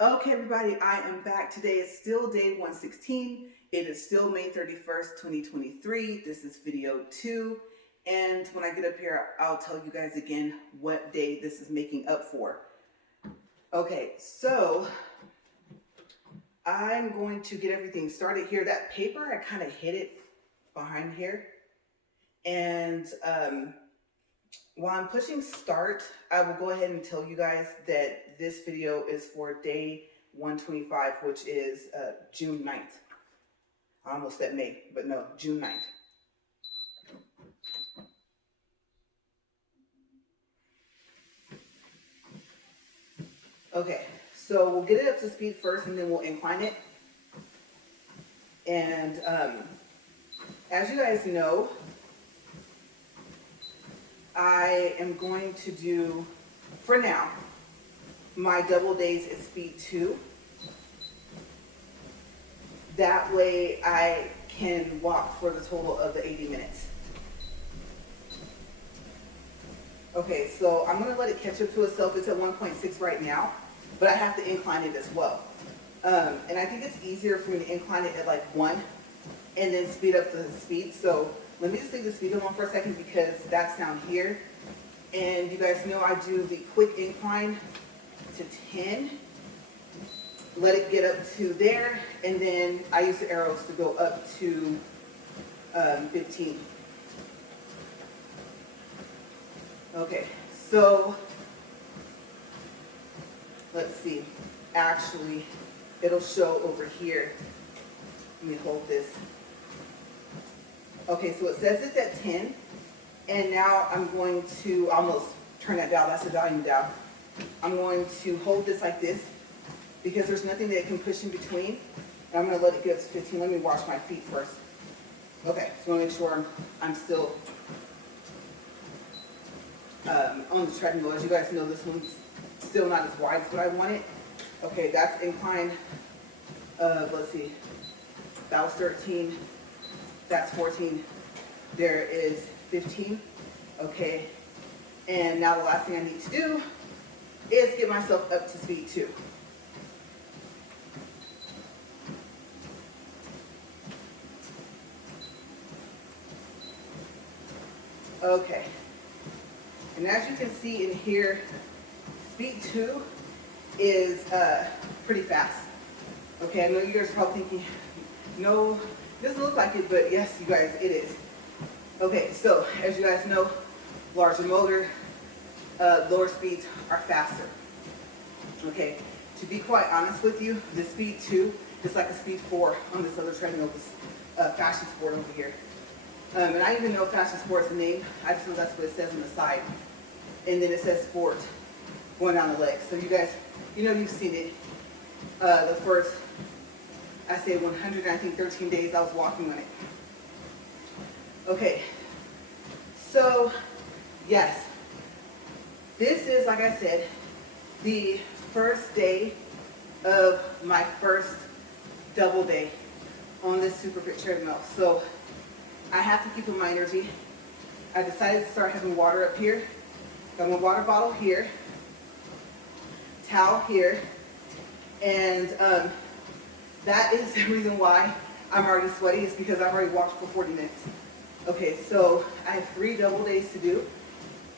Okay, everybody, I am back. Today is still day 116. It is still May 31st, 2023. This is video 2. And when I get up here, I'll tell you guys again what day this is making up for. Okay, so I'm going to get everything started here. That paper, I kind of hid it behind here. And while I'm pushing start, I will go ahead and tell you guys that this video is for day 125, which is June 9th. I almost said May, but no, June 9th. Okay, so we'll get it up to speed first and then we'll incline it. And as you guys know, I am going to do, for now, my double days at speed 2. That way I can walk for the total of the 80 minutes. Okay, so I'm going to let it catch up to itself. It's at 1.6 right now, but I have to incline it as well. And I think it's easier for me to incline it at like 1 and then speed up the speed. So let me just leave the speed on for a second because that's down here. And you guys know I do the quick incline to 10. Let it get up to there, and then I use the arrows to go up to 15. Okay, so let's see. Actually, it'll show over here. Let me hold this. Okay, so it says it's at 10, and now I'm going to almost turn that down. That's the volume down. I'm going to hold this like this because there's nothing that can push in between. And I'm going to let it get up to 15. Let me wash my feet first. Okay, so I want to make sure I'm still on the treadmill. As you guys know, this one's still not as wide as what I wanted. Okay, that's incline of, let's see, that was 13, that's 14, there is 15, okay, and now the last thing I need to do is get myself up to speed 2. Okay, and as you can see in here, speed 2 is pretty fast. Okay, I know you guys are probably thinking, no, it doesn't look like it, but yes, you guys, it is. Okay, so as you guys know, larger motor, lower speeds are faster. Okay, to be quite honest with you, the speed 2 is like a speed 4 on this other treadmill, this Fashion Sport over here. And I even know Fashion Sport's the name. I just know that's what it says on the side. And then it says Sport going down the legs. So you guys, you know, you've seen it. The first, I say 113 days I was walking on it. Okay, so yes, this is, like I said, the first day of my first double day on this Superfit treadmill. So I have to keep up my energy. I decided to start having water up here. Got my water bottle here, towel here, and that is the reason why I'm already sweaty, is because I've already walked for 40 minutes. Okay, so I have 3 double days to do,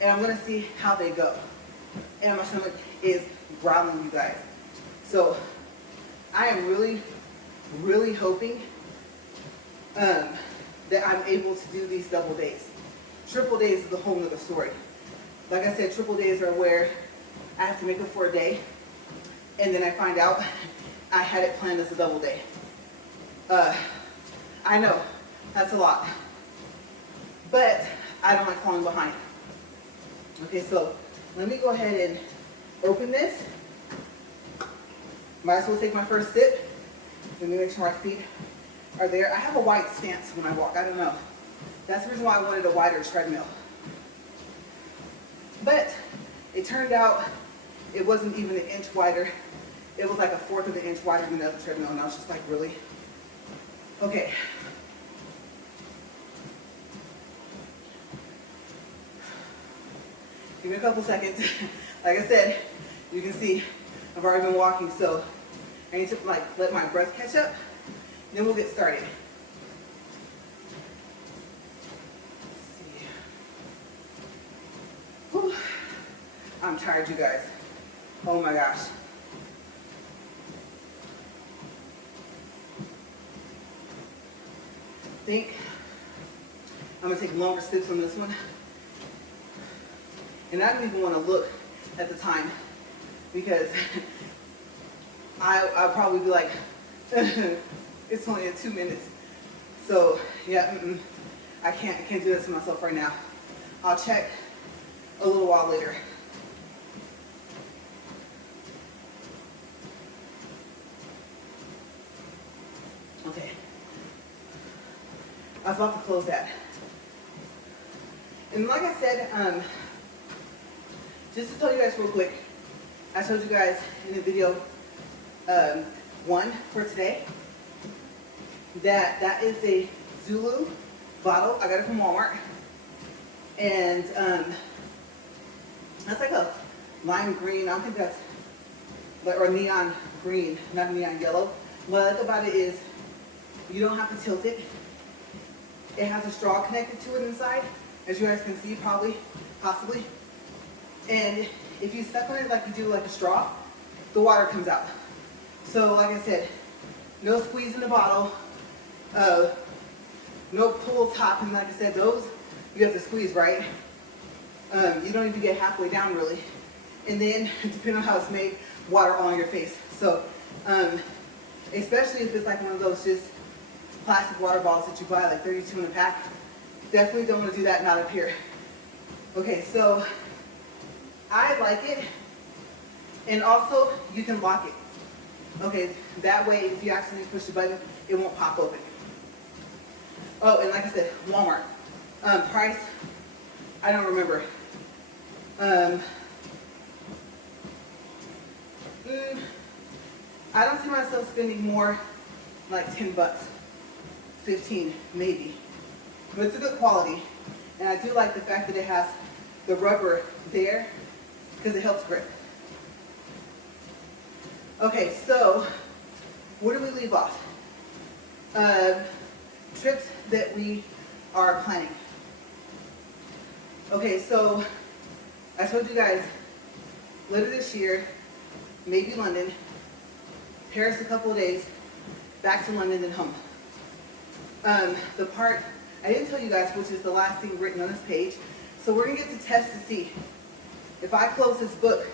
and I'm gonna see how they go. And my stomach is growling, you guys. So I am really, really hoping that I'm able to do these double days. Triple days is a whole nother story. Like I said, triple days are where I have to make up for a day, and then I find out I had it planned as a double day. I know, that's a lot. But I don't like falling behind. Okay, so let me go ahead and open this. Might as well take my first sip. Let me make sure my feet are there. I have a wide stance when I walk. I don't know. That's the reason why I wanted a wider treadmill. But it turned out it wasn't even an inch wider. It was like a 1/4 of an inch wider than the other treadmill, and I was just like, really? Okay. Give me a couple seconds. Like I said, you can see I've already been walking, so I need to like let my breath catch up. Then we'll get started. Let's see. Whew. I'm tired, you guys. Oh my gosh. I think I'm gonna take longer sips on this one. And I don't even want to look at the time because I'll probably be like, it's only at 2 minutes. So yeah, I can't do this to myself right now. I'll check a little while later. Okay. I was about to close that. And like I said, just to tell you guys real quick, I showed you guys in the video one for today that is a Zulu bottle. I got it from Walmart. And that's like a lime green. I don't think that's, or neon green, not neon yellow. What I like about it is you don't have to tilt it. It has a straw connected to it inside, as you guys can see, possibly. And if you suck on it like you do like a straw, the water comes out. So like I said, no squeeze in the bottle, no pull top, and like I said, those you have to squeeze, right? You don't even get halfway down really. And then, depending on how it's made, water all on your face. So, especially if it's like one of those just plastic water bottles that you buy, like 32 in a pack, definitely don't want to do that, not up here. Okay, so I like it, and also you can lock it. Okay, that way if you accidentally push the button, it won't pop open. Oh, and like I said, Walmart. Price, I don't remember. I don't see myself spending more, like 10 bucks, 15 maybe. But it's a good quality, and I do like the fact that it has the rubber there because it helps grip. Okay, so where do we leave off? Trips that we are planning. Okay, so I told you guys later this year, maybe London, Paris a couple of days, back to London, then home. The part I didn't tell you guys, which is the last thing written on this page, so we're gonna get to test to see if I close this book,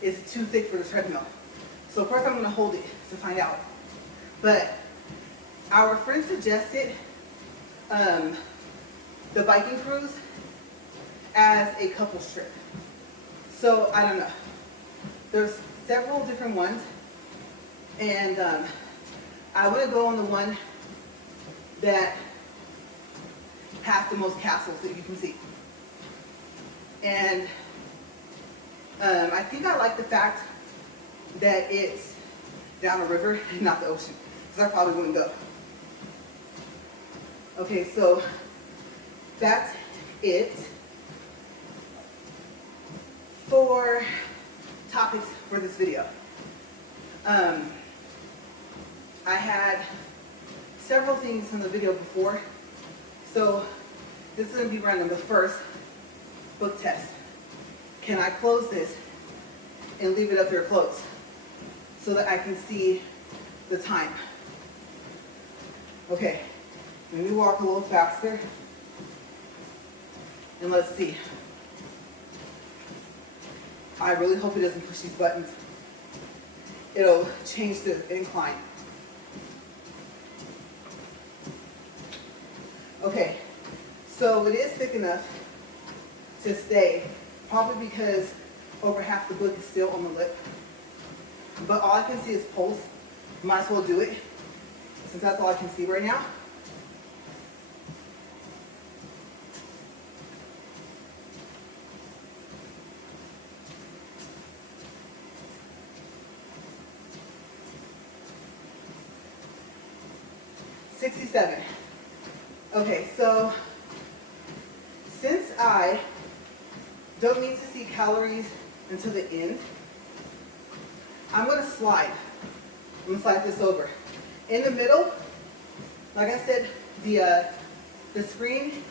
is it too thick for the treadmill? So first I'm gonna hold it to find out. But our friend suggested the Viking Cruise as a couple's trip. So I don't know. There's several different ones, and I want to go on the one that has the most castles that you can see. And I think I like the fact that it's down a river and not the ocean, because I probably wouldn't go. Okay, so that's it for topics for this video. I had several things from the video before, so this is going to be random. But first, book test. Can I close this and leave it up there closed so that I can see the time? Okay, let me walk a little faster and let's see. I really hope it doesn't push these buttons. It'll change the incline. Okay, so it is thick enough to stay, probably because over half the book is still on the lip. But all I can see is pulse. Might as well do it, since that's all I can see right now. $67. Okay, so since I don't need to see calories until the end, I'm gonna slide. I'm gonna slide this over. In the middle, like I said, the screen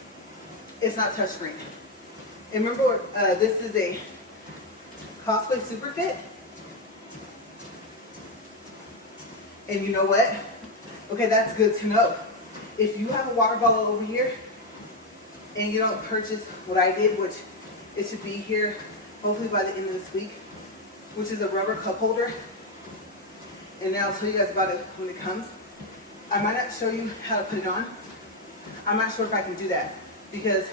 is not touch screen. And remember, this is a Cosplay Superfit. And you know what? Okay, that's good to know. If you have a water bottle over here and you don't purchase what I did, which it should be here hopefully by the end of this week, which is a rubber cup holder. And now I'll tell you guys about it when it comes. I might not show you how to put it on. I'm not sure if I can do that because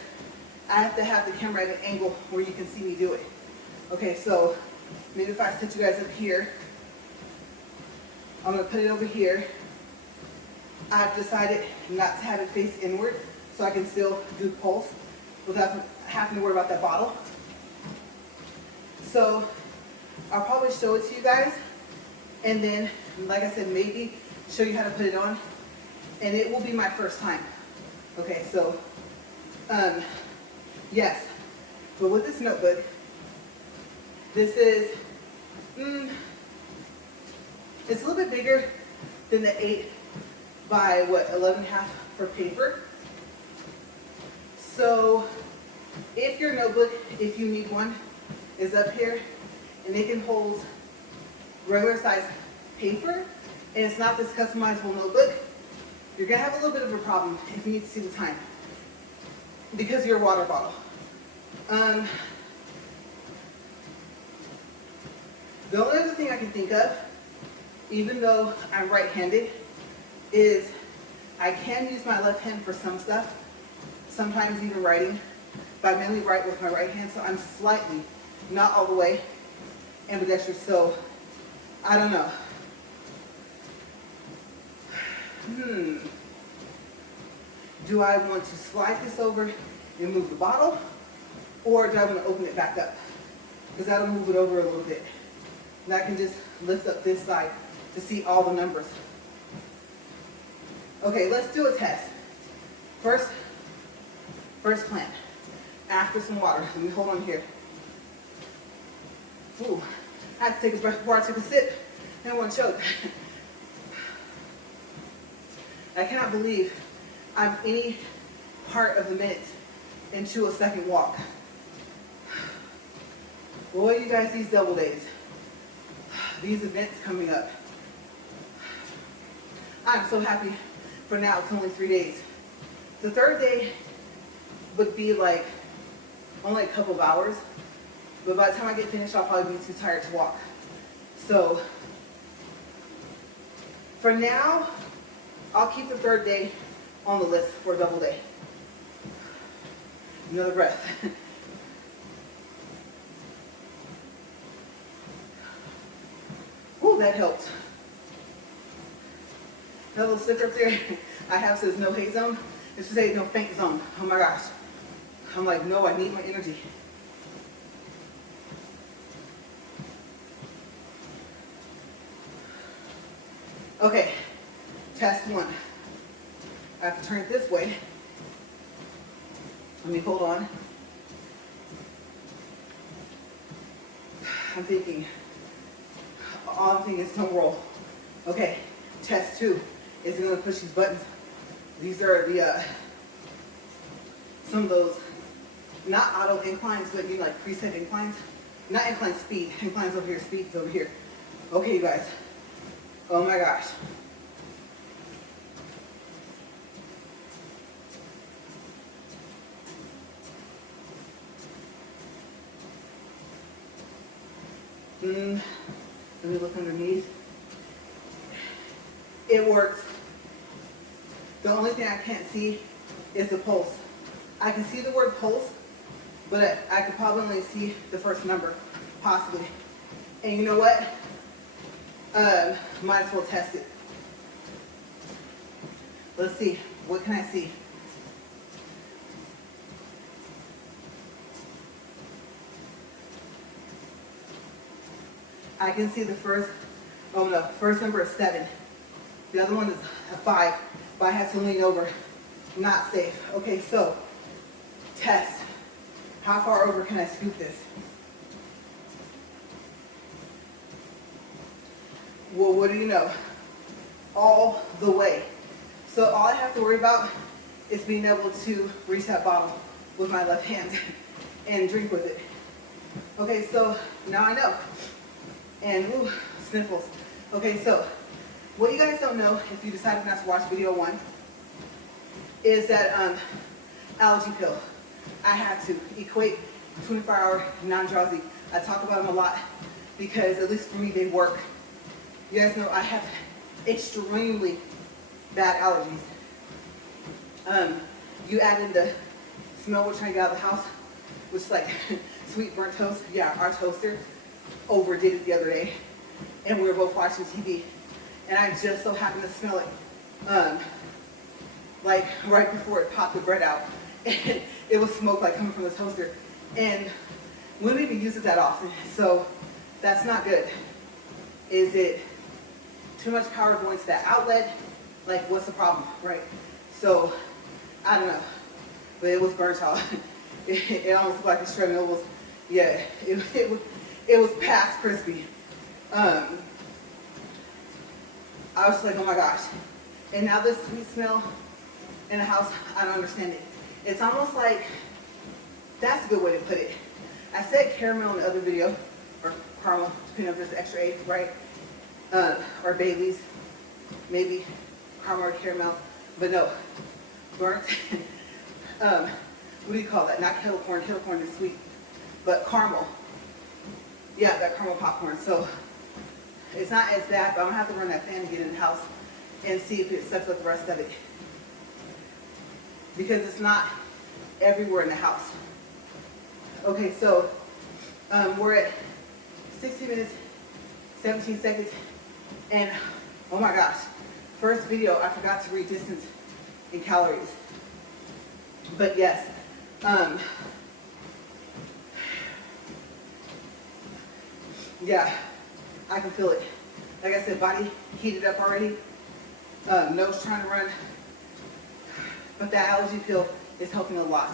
I have to have the camera at an angle where you can see me do it. Okay, so maybe if I set you guys up here, I'm gonna put it over here. I've decided not to have it face inward so I can still do pulse without having to worry about that bottle. So I'll probably show it to you guys and then, like I said, maybe show you how to put it on, and it will be my first time. Okay, so yes, but with this notebook, this is it's a little bit bigger than the 8 by 11.5 for paper. So if your notebook, if you need one, is up here and it can hold regular size paper and it's not this customizable notebook, you're gonna have a little bit of a problem if you need to see the time because of your water bottle. The only other thing I can think of, even though I'm right-handed, is I can use my left hand for some stuff, sometimes even writing, but I mainly write with my right hand, so I'm slightly, not all the way, ambidextrous, so I don't know. Do I want to slide this over and move the bottle, or do I want to open it back up? Because that'll move it over a little bit. And I can just lift up this side to see all the numbers. Okay, let's do a test. First plan. After some water. Let me hold on here. Ooh, I had to take a breath before I took a sip. I don't want to choke. I cannot believe I'm any part of the minute into a second walk. Boy, you guys, these double days. These events coming up. I'm so happy for now. It's only 3 days. The third day would be like only a couple of hours, but by the time I get finished, I'll probably be too tired to walk. So for now, I'll keep the third day on the list for a double day. Another breath. Ooh, that helped. That little sticker up there I have says no hate zone. It should say no faint zone. Oh my gosh. I'm like, no, I need my energy. Okay, test 1. I have to turn it this way. Let me hold on. I'm thinking, all I'm thinking is don't roll. Okay, test 2. Is it going to push these buttons? These are the, some of those, not auto inclines, but you know, like preset inclines. Not incline speed, inclines over here, speed's over here. Okay, you guys. Oh my gosh. Let me look underneath. It works. The only thing I can't see is the pulse. I can see the word pulse, but I could probably only see the first number, possibly. And you know what? Might as well test it. Let's see. What can I see? I can see the first, oh no, first number is 7. The other one is a 5, but I have to lean over. Not safe. Okay, so test. How far over can I scoop this? Well, what do you know? All the way. So all I have to worry about is being able to reach that bottle with my left hand and drink with it. Okay, so now I know. And ooh, sniffles. Okay, so what you guys don't know, if you decided not to watch video 1, is that allergy pill. I had to equate 24-hour non-drowsy. I talk about them a lot because, at least for me, they work. You guys know I have extremely bad allergies. You add in the smell we're trying to get out of the house, which is like sweet burnt toast. Yeah, our toaster overdid it the other day, and we were both watching TV, and I just so happened to smell it, like right before it popped the bread out, and it was smoke like coming from the toaster, and we don't even use it that often, so that's not good. Is it too much power going to that outlet? Like, what's the problem, right? So, I don't know, but it was burnt out. It almost looked like the treadmill was, yeah, it was past crispy. I was just like, oh my gosh. And now this sweet smell in the house, I don't understand it. It's almost like, that's a good way to put it. I said caramel in the other video, or caramel, depending on if there's extra A, right? Or Bailey's, maybe caramel or caramel, but no, burnt. What do you call that? Not kettle corn. Kettle corn is sweet, but caramel. Yeah, that caramel popcorn. So it's not as bad, but I'm gonna have to run that fan and get in the house and see if it sucks up the rest of it, because it's not everywhere in the house. Okay, so we're at 60 minutes, 17 seconds, and oh my gosh, first video, I forgot to read distance in calories. But yes, yeah, I can feel it. Like I said, body heated up already, nose trying to run, but that allergy pill is helping a lot.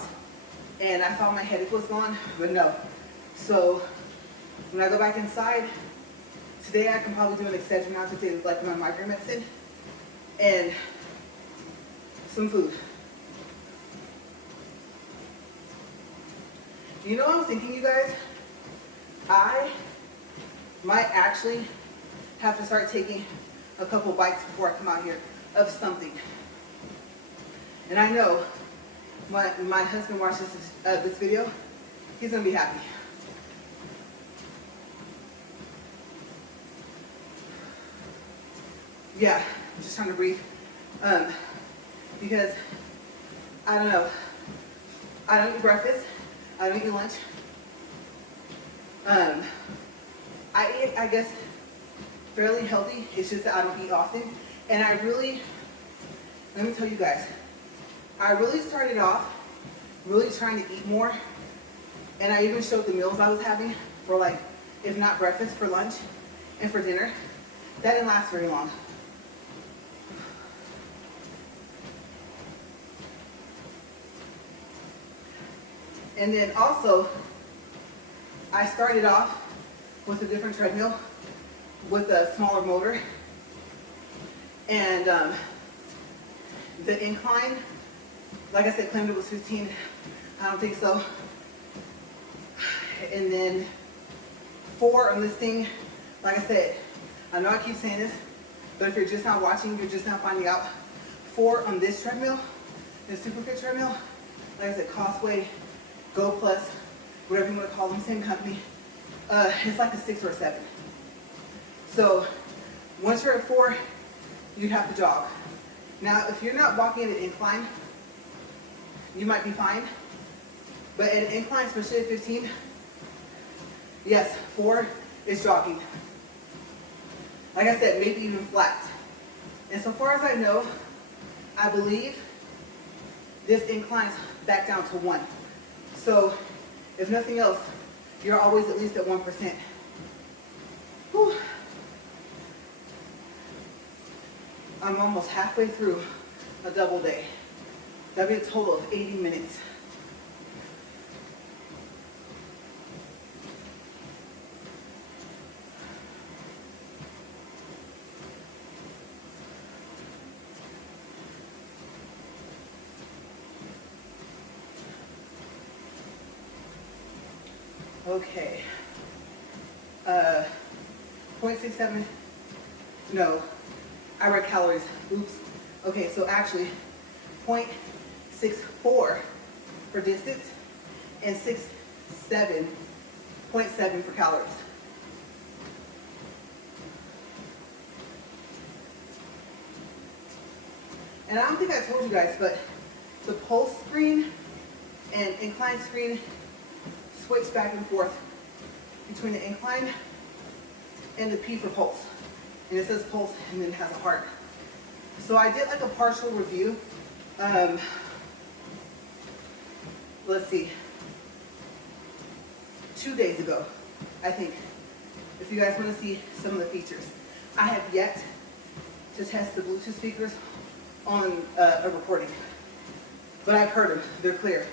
And I thought my headache was gone, but no. So when I go back inside, today I can probably do an Excedrin now to take like my migraine medicine and some food. You know what I was thinking, you guys? I might actually have to start taking a couple bites before I come out here of something. And I know my husband watches this video, he's gonna be happy. Yeah, I'm just trying to breathe. Because I don't know, I don't eat breakfast, I don't eat lunch. I eat, I guess, fairly healthy. It's just that I don't eat often. And I really, let me tell you guys, I really started off really trying to eat more. And I even showed the meals I was having for, like, if not breakfast, for lunch and for dinner. That didn't last very long. And then also, I started off with a different treadmill with a smaller motor. And the incline, like I said, claimed it was 15. I don't think so. And then 4 on this thing, like I said, I know I keep saying this, but if you're just not watching, you're just not finding out. 4 on this treadmill, the Superfit treadmill, like I said, Costway, Go Plus, whatever you want to call them, same company. It's like a 6 or a 7. So once you're at 4, you'd have to jog. Now, if you're not walking at an incline, you might be fine. But at an incline, especially at 15, yes, 4 is jogging. Like I said, maybe even flat. And so far as I know, I believe this inclines back down to 1. So if nothing else, you're always at least at 1%. Whew. I'm almost halfway through a double day. That'd be a total of 80 minutes. Okay. 0.67, no, I read calories, oops. Okay, so actually 0.64 for distance and 0.7 for calories. And I don't think I told you guys, but the pulse screen and incline screen switch back and forth between the incline and the P for pulse. And it says pulse and then it has a heart. So I did like a partial review. Let's see, 2 days ago, I think, if you guys want to see some of the features. I have yet to test the Bluetooth speakers on a recording, but I've heard them, they're clear.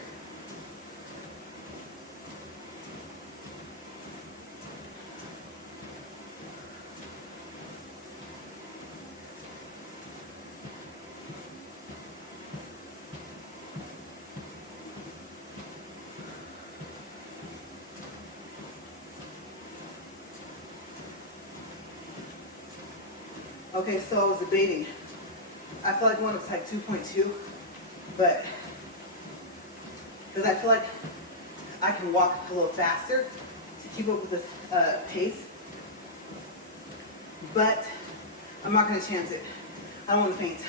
Okay, so I was debating. I feel like one was like 2.2, but because I feel like I can walk a little faster to keep up with the pace, but I'm not going to chance it. I don't want to faint.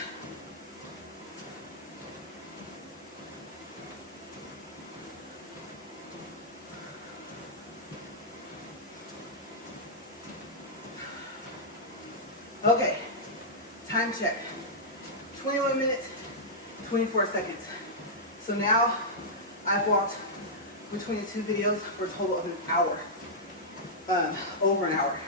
Okay, time check. 21 minutes, 24 seconds. So now I've walked between the two videos for a total of an hour, over an hour.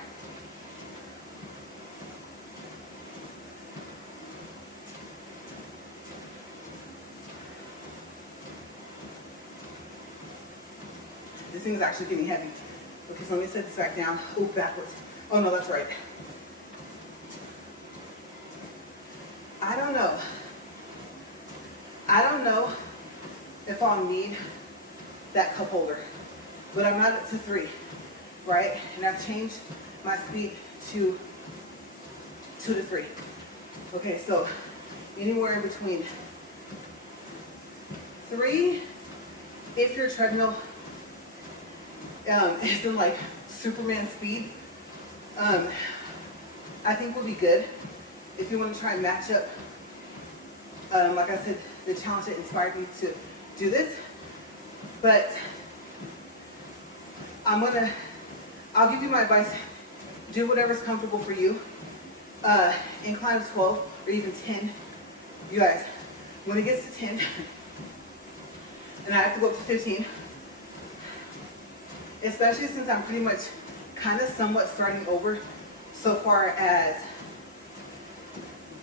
This thing is actually getting heavy. Okay, so let me set this back down. Oh, backwards. Oh no, that's right. I don't know if I'll need that cup holder, but I'm not up to 3, right? And I've changed my speed to 2 to 3. Okay, so anywhere in between 3, if your treadmill isn't like Superman speed, I think would be good if you want to try and match up. Like I said, the challenge that inspired me to do this, but I'll give you my advice. Do whatever's comfortable for you. Incline of 12 or even 10. You guys, when it gets to 10, and I have to go up to 15, especially since I'm pretty much kind of somewhat starting over so far as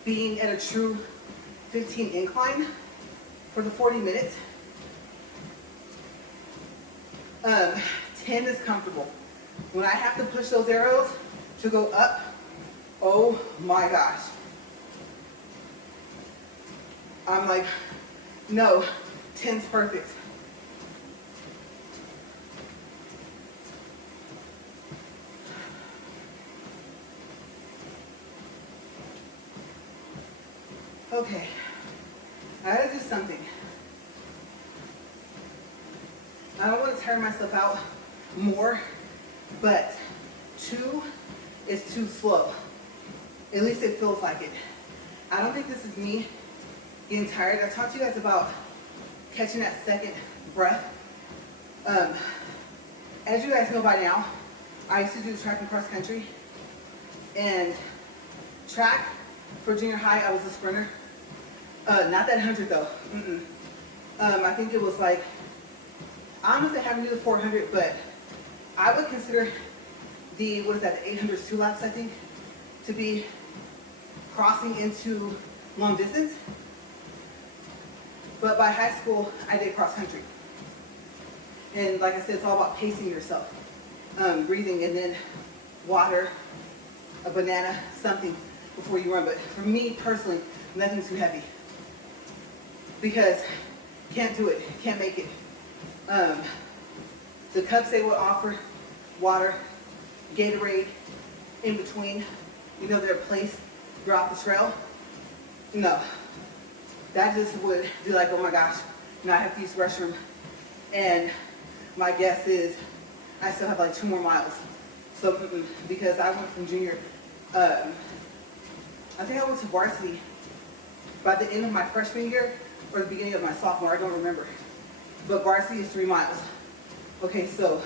being at a true 15 incline for the 40 minutes. 10 is comfortable. When I have to push those arrows to go up, oh my gosh. I'm like, no, 10's perfect. Okay, I gotta do something. I don't want to tire myself out more, but 2 is too slow. At least it feels like it. I don't think this is me getting tired. I talked to you guys about catching that second breath. As you guys know by now, I used to do track and cross country. And track, for junior high, I was a sprinter. Not that 100 though. I think it was like, I don't know if they have to do the 400, but I would consider the 800's 2 laps, I think, to be crossing into long distance. But by high school, I did cross country. And like I said, it's all about pacing yourself. Breathing, and then water, a banana, something before you run. But for me personally, nothing too heavy. Because can't do it, can't make it. The cups they would offer, water, Gatorade, in between, you know, they're placed throughout the trail. No, that just would be like, oh my gosh, now I have to use the restroom. And my guess is I still have like 2 more miles. So, because I went from junior, I think I went to varsity by the end of my freshman year or the beginning of my sophomore, I don't remember. But varsity is 3 miles. Okay, so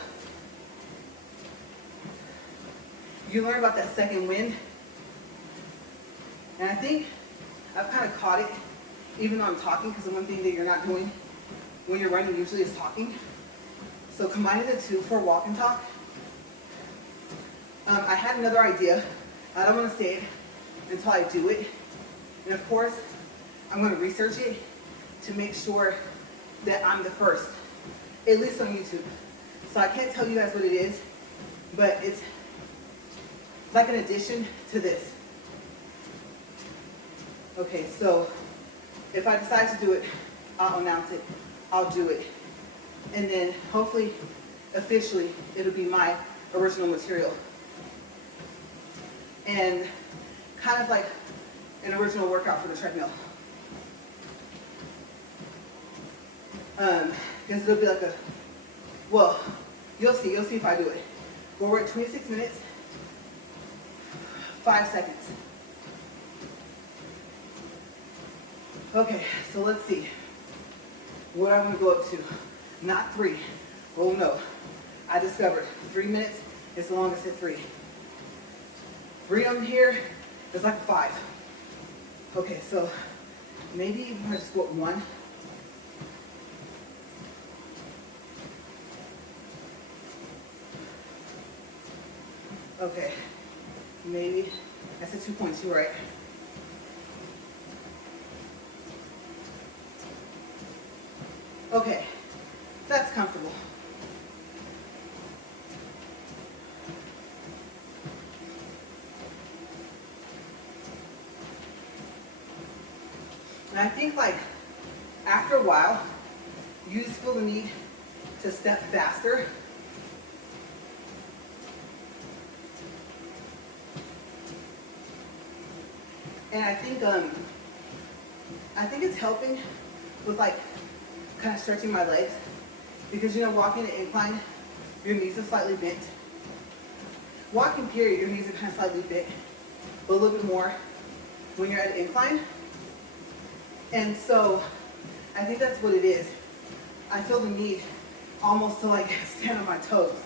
you learn about that second wind. And I think I've kind of caught it, even though I'm talking, because the one thing that you're not doing when you're running usually is talking. So combining the two for walk and talk. I had another idea. I don't want to say it until I do it. And of course, I'm going to research it to make sure that I'm the first, at least on YouTube. So I can't tell you guys what it is, but it's like an addition to this. Okay, so if I decide to do it, I'll announce it, I'll do it. And then hopefully, officially, it'll be my original material. And kind of like an original workout for the treadmill. Because it'll be like a, well, you'll see if I do it. But we're at 26 minutes, 5 seconds. Okay, so let's see what I'm gonna go up to. Not 3, oh no. I discovered 3 minutes is the longest at 3. 3 on here is like 5. Okay, so maybe even if I just go up 1. Okay, maybe that's a 2.2, right? Okay, that's comfortable. And I think like after a while, you just feel the need to step faster. And I think it's helping with like kind of stretching my legs, because you know, walking an incline, your knees are slightly bent. Walking period, your knees are kind of slightly bent, but a little bit more when you're at an incline. And so I think that's what it is. I feel the need almost to like stand on my toes.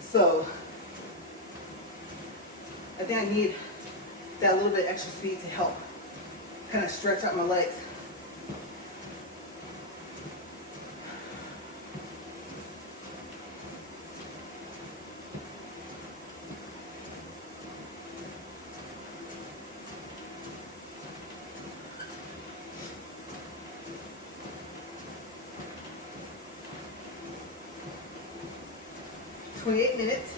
So I think I need that little bit extra speed to help kind of stretch out my legs. "28 minutes.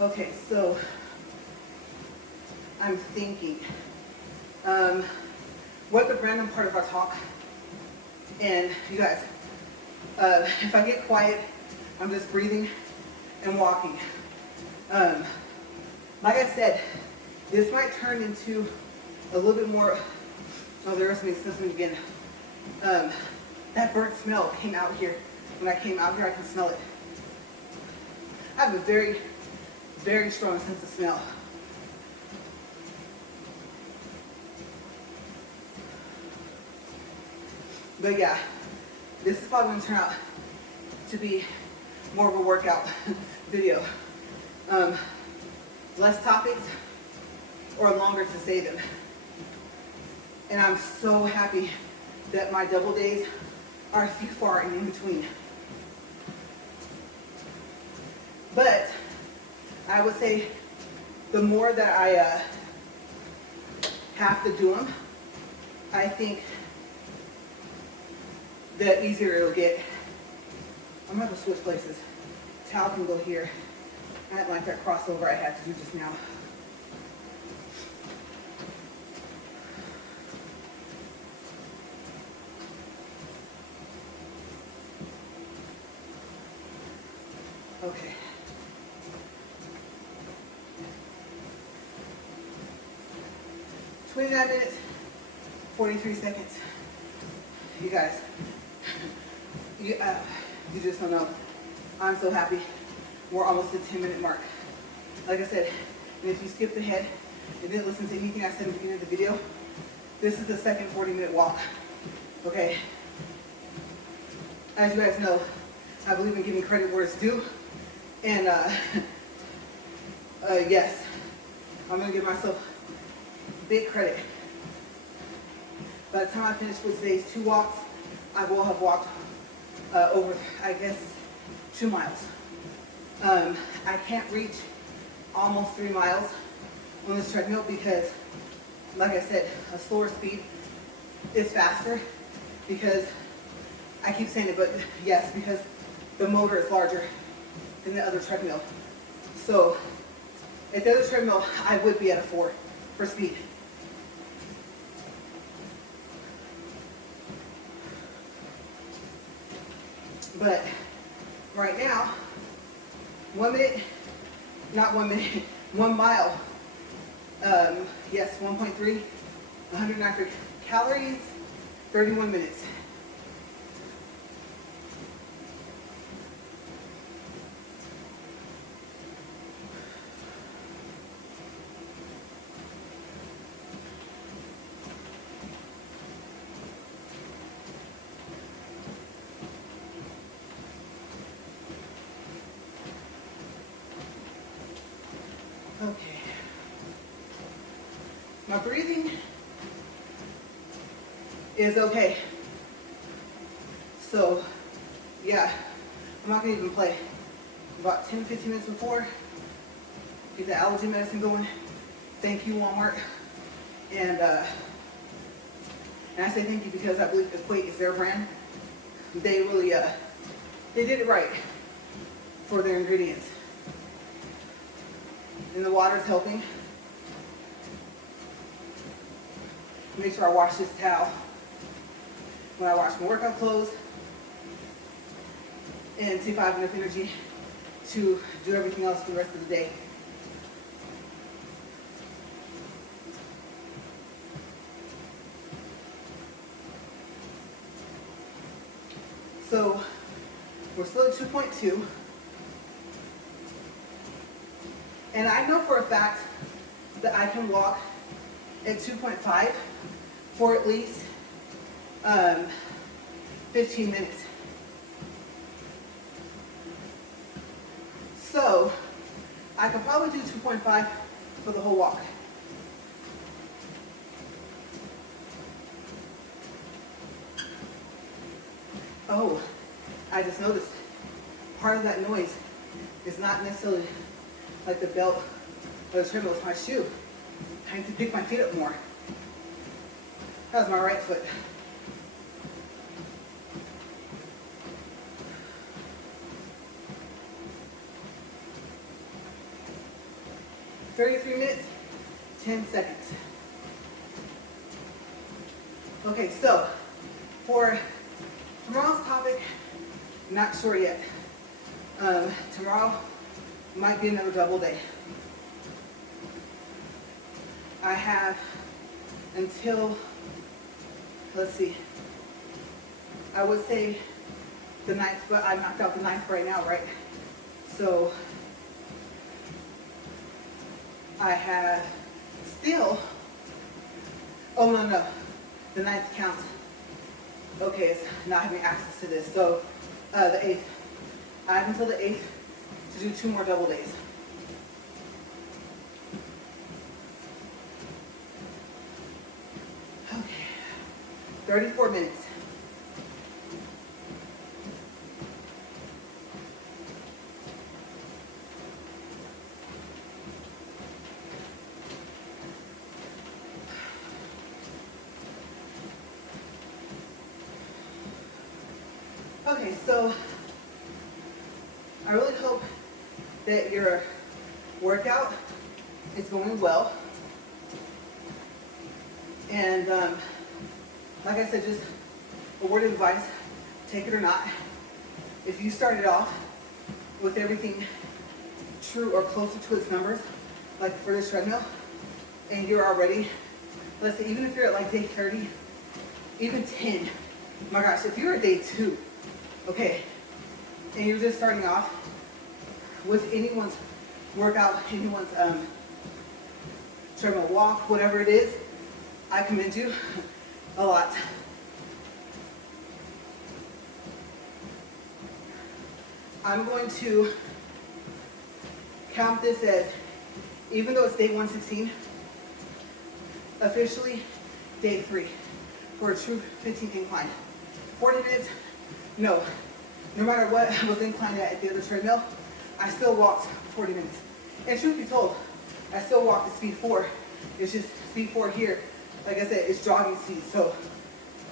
Okay, so I'm thinking, what the random part of our talk, and you guys, if I get quiet, I'm just breathing and walking. Like I said, this might turn into a little bit more, oh, there was something sniffing again. That burnt smell came out here. When I came out here, I can smell it. I have a very, very strong sense of smell. But yeah, this is probably going to turn out to be more of a workout video. Less topics or longer to say them. And I'm so happy that my double days are few far and in between. But I would say the more that I have to do them, I think the easier it'll get. I'm gonna have to switch places. Towel can go here. I didn't like that crossover I had to do just now. Okay. "29 minutes, 43 seconds. You guys, you just don't know. I'm so happy. We're almost at the 10-minute mark. Like I said, and if you skipped ahead and didn't listen to anything I said in the beginning of the video, this is the second 40-minute walk. Okay. As you guys know, I believe in giving credit where it's due. And yes, I'm gonna give myself big credit. By the time I finish with today's 2 walks, I will have walked over, I guess, 2 miles. I can't reach almost 3 miles on this treadmill because, like I said, a slower speed is faster because, I keep saying it, but yes, because the motor is larger than the other treadmill. So at the other treadmill, I would be at a 4 for speed. But right now, 1 minute, not 1 minute, 1 mile. Yes, 1.3, 190 calories, 31 minutes. Okay. My breathing is okay. So, yeah, I'm not gonna even play. About 10, 15 minutes before, get the allergy medicine going. Thank you, Walmart. And I say thank you because I believe Equate is their brand. They really, they did it right for their ingredients. And the water's helping. Make sure I wash this towel when I wash my workout clothes and see if I have enough energy to do everything else for the rest of the day. So we're still at 2.2. And I know for a fact that I can walk at 2.5 for at least 15 minutes. So I could probably do 2.5 for the whole walk. Oh, I just noticed part of that noise is not necessarily like the belt or the treadmill, it's my shoe. I need to pick my feet up more. That was my right foot. "33 minutes, 10 seconds. Okay, so for tomorrow's topic, not sure yet. Tomorrow might be another double day. I have until, let's see, I would say the 9th, but I knocked out the 9th right now, right? So I have still, oh no, the 9th counts. Okay, it's not having access to this. So the 8th, I have until the 8th to do 2 more double days. Okay, 34 minutes. Okay, so I really hope that your workout is going well. And like I said, just a word of advice, take it or not. If you started off with everything true or closer to its numbers, like for this treadmill, and you're already, let's say, even if you're at like day 30, even 10, my gosh, if you're at day 2, okay, and you're just starting off with anyone's workout, anyone's treadmill walk, whatever it is, I commend you a lot. I'm going to count this as, even though it's day 116, officially day 3 for a true 15 incline. 40 minutes, no. No matter what I was inclined at the other treadmill, I still walked 40 minutes. And truth be told, I still walked at speed 4. It's just speed 4 here, like I said, it's jogging speed, so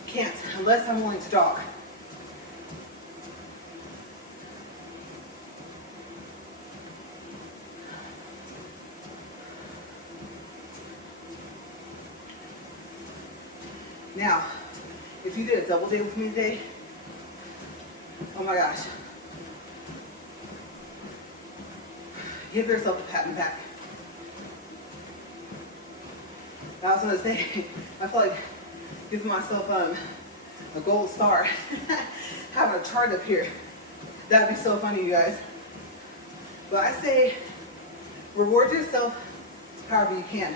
can't unless I'm willing to jog. Now, if you did a double day with me today, oh my gosh, give yourself a pat on the back. I was gonna say, I feel like giving myself a gold star, having a chart up here. That'd be so funny, you guys. But I say, reward yourself however you can.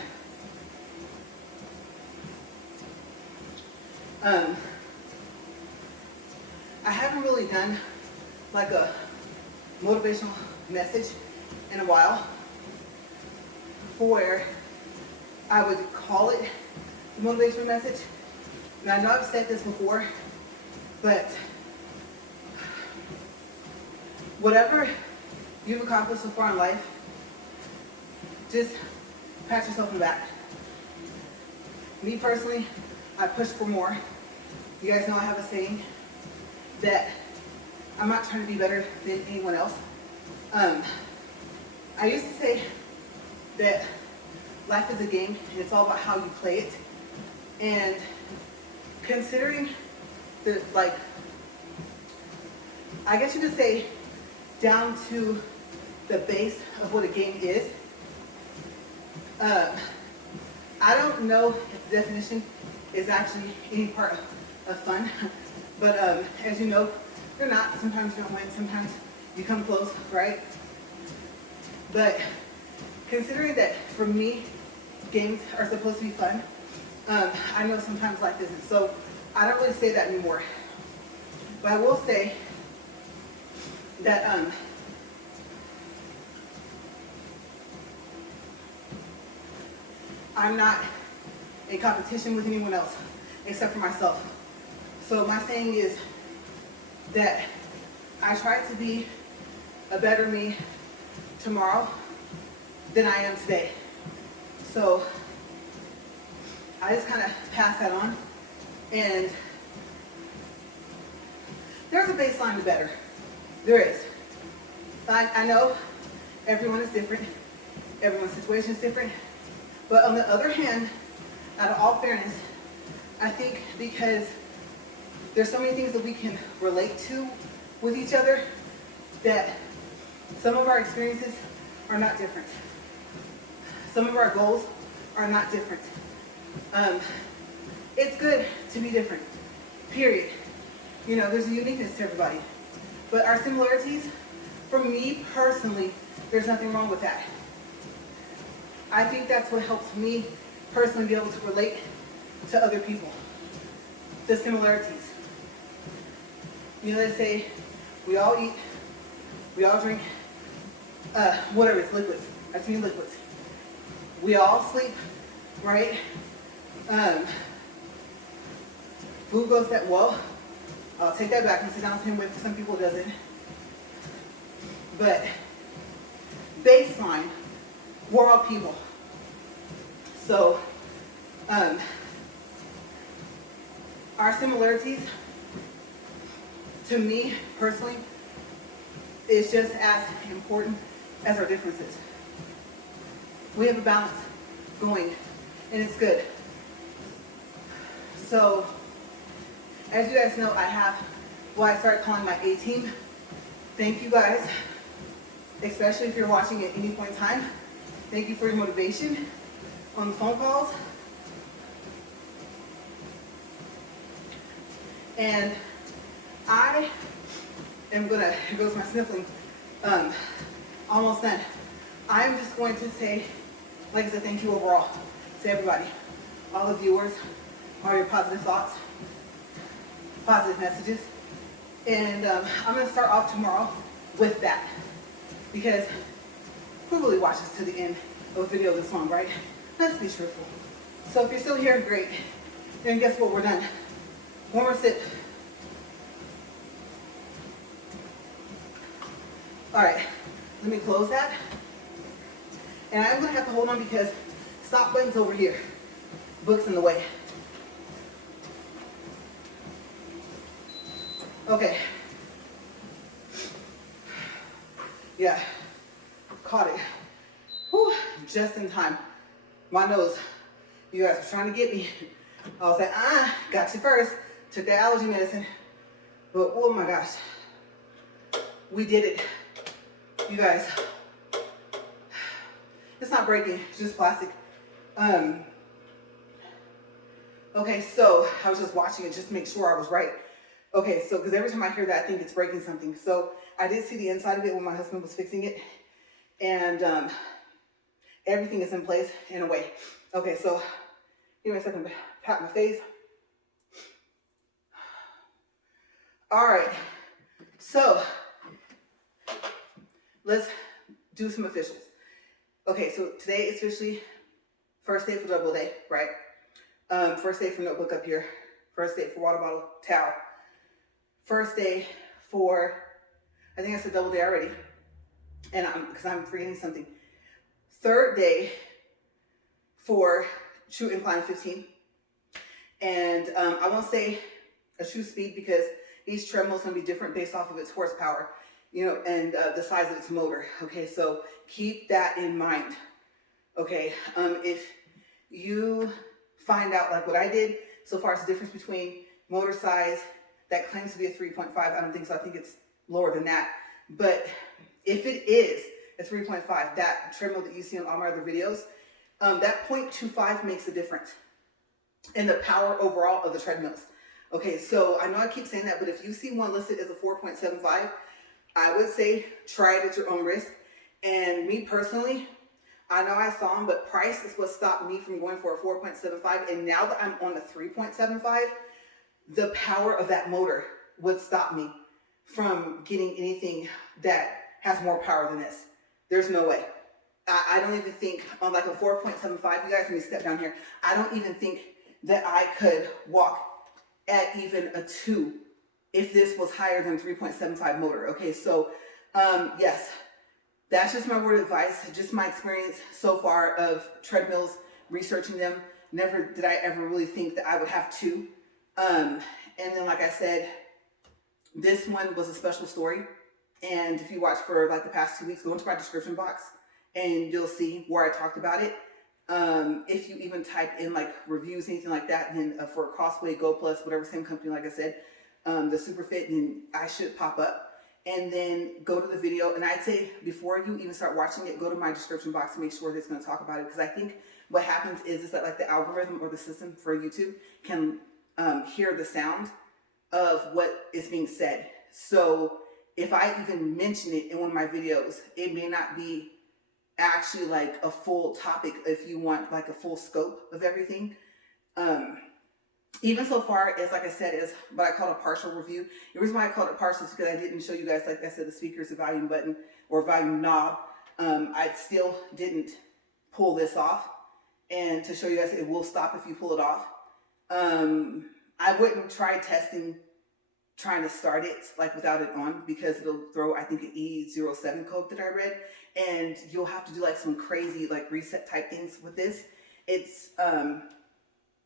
I haven't really done like a motivational message in a while, where I would call it the motivational message. And I know I've said this before, but whatever you've accomplished so far in life, just pat yourself on the back. Me personally, I push for more. You guys know I have a saying that I'm not trying to be better than anyone else. I used to say that life is a game and it's all about how you play it. And considering the, like, I guess you could say down to the base of what a game is, I don't know if the definition is actually any part of fun, but as you know, they're not. Sometimes you don't win, sometimes you come close, right? But considering that for me, games are supposed to be fun, I know sometimes life isn't. So I don't really say that anymore. But I will say that I'm not in competition with anyone else except for myself. So my saying is that I try to be a better me tomorrow than I am today. So I just kind of pass that on. And there's a baseline to better. There is. I know everyone is different. Everyone's situation is different. But on the other hand, out of all fairness, I think because there's so many things that we can relate to with each other, that some of our experiences are not different. Some of our goals are not different. It's good to be different, period. You know, there's a uniqueness to everybody. But our similarities, for me personally, there's nothing wrong with that. I think that's what helps me personally be able to relate to other people, the similarities. You know, they say we all eat, we all drink, whatever, it's liquids. I've seen liquids. We all sleep, right? Food goes that, well, I'll take that back and sit down the same way for some people it doesn't. But baseline, we're all people. So our similarities, to me personally, is just as important as our differences. We have a balance going, and it's good. So, as you guys know, I have what I started calling my A-team. Thank you guys especially if you're watching at any point in time. Thank you for your motivation on the phone calls. And I am gonna, here goes my sniffling, almost done. I'm just going to say, like I said, thank you overall to everybody, all the viewers, all your positive thoughts, positive messages. And I'm gonna start off tomorrow with that, because who really watches to the end of a video this long, right? Let's be truthful. So if you're still here, great. Then guess what, we're done. One more sip. All right, let me close that. And I'm gonna have to hold on because stop button's over here. Book's in the way. Okay. Yeah, caught it. Whew, just in time. My nose, you guys were trying to get me. I was like, got you first. Took the allergy medicine. But oh my gosh, we did it. You guys, it's not breaking, it's just plastic. Okay, so I was just watching it just to make sure I was right. Okay, so because every time I hear that, I think it's breaking something. So I did see the inside of it when my husband was fixing it, and everything is in place in a way. Okay, so give me a second to pat my face. All right, so let's do some officials. Okay, so today is officially first day for double day, right? First day for notebook up here. First day for water bottle, towel. First day for, I think I said double day already, and because I'm forgetting something. Third day for true incline 15. And I won't say a true speed because each treadmill is going to be different based off of its horsepower, you know, and the size of its motor. Okay, so keep that in mind. Okay, if you find out like what I did so far as the difference between motor size that claims to be a 3.5, I don't think so. I think it's lower than that. But if it is a 3.5, that treadmill that you see on all my other videos, that 0.25 makes a difference in the power overall of the treadmills. Okay, so I know I keep saying that, but if you see one listed as a 4.75, I would say try it at your own risk. And me personally, I know I saw them, but price is what stopped me from going for a 4.75. And now that I'm on the 3.75, the power of that motor would stop me from getting anything that has more power than this. There's no way. I don't even think on like a 4.75, you guys, let me step down here. I don't even think that I could walk at even a 2 if this was higher than 3.75 motor. Okay, so yes, that's just my word of advice, just my experience so far of treadmills, researching them. Never did I ever really think that I would have 2. And then, like I said, this one was a special story. And if you watch for like the past 2 weeks, go into my description box and you'll see where I talked about it. If you even type in like reviews, anything like that, then for Crossway, Go Plus, whatever, same company, like I said, the Superfit, then I should pop up. And then go to the video. And I'd say before you even start watching it, go to my description box to make sure that it's going to talk about it. Because I think what happens is that like the algorithm or the system for YouTube can hear the sound of what is being said. So if I even mention it in one of my videos, it may not be actually like a full topic if you want like a full scope of everything. Even so far as, like I said, is what I call a partial review. The reason why I called it partial is because I didn't show you guys, like I said, the speakers, the volume button or volume knob. I still didn't pull this off. And to show you guys, it will stop if you pull it off. I wouldn't try trying to start it like without it on, because it'll throw, I think, an E07 code that I read, and you'll have to do like some crazy like reset type things with this. It's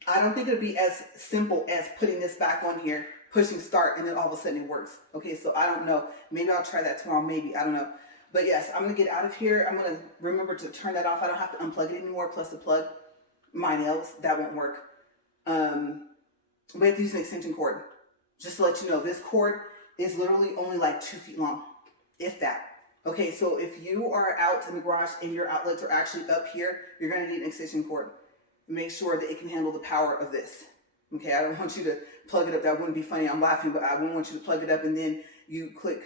I don't think it'll be as simple as putting this back on here, pushing start, and then all of a sudden it works. Okay, so I don't know. Maybe I'll try that tomorrow, maybe, I don't know. But yes, I'm gonna get out of here. I'm gonna remember to turn that off. I don't have to unplug it anymore, plus the plug my nails, that won't work. We have to use an extension cord. Just to let you know, this cord is literally only like 2 feet long, if that. Okay, so if you are out in the garage and your outlets are actually up here, you're gonna need an extension cord. Make sure that it can handle the power of this. Okay, I don't want you to plug it up. That wouldn't be funny. I'm laughing, but I wouldn't want you to plug it up and then you click,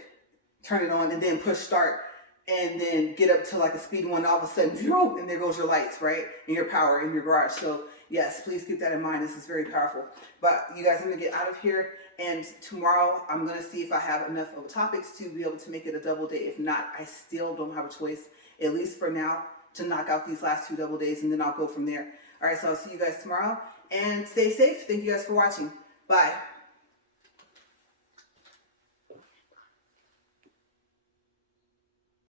turn it on, and then push start, and then get up to like a speed one, all of a sudden, and there goes your lights, right? And your power in your garage. So yes, please keep that in mind. This is very powerful. But you guys, I'm gonna get out of here, and tomorrow I'm gonna see if I have enough of topics to be able to make it a double day. If not, I still don't have a choice, at least for now, to knock out these last 2 double days, and then I'll go from there. All right, so I'll see you guys tomorrow, and stay safe. Thank you guys for watching. Bye.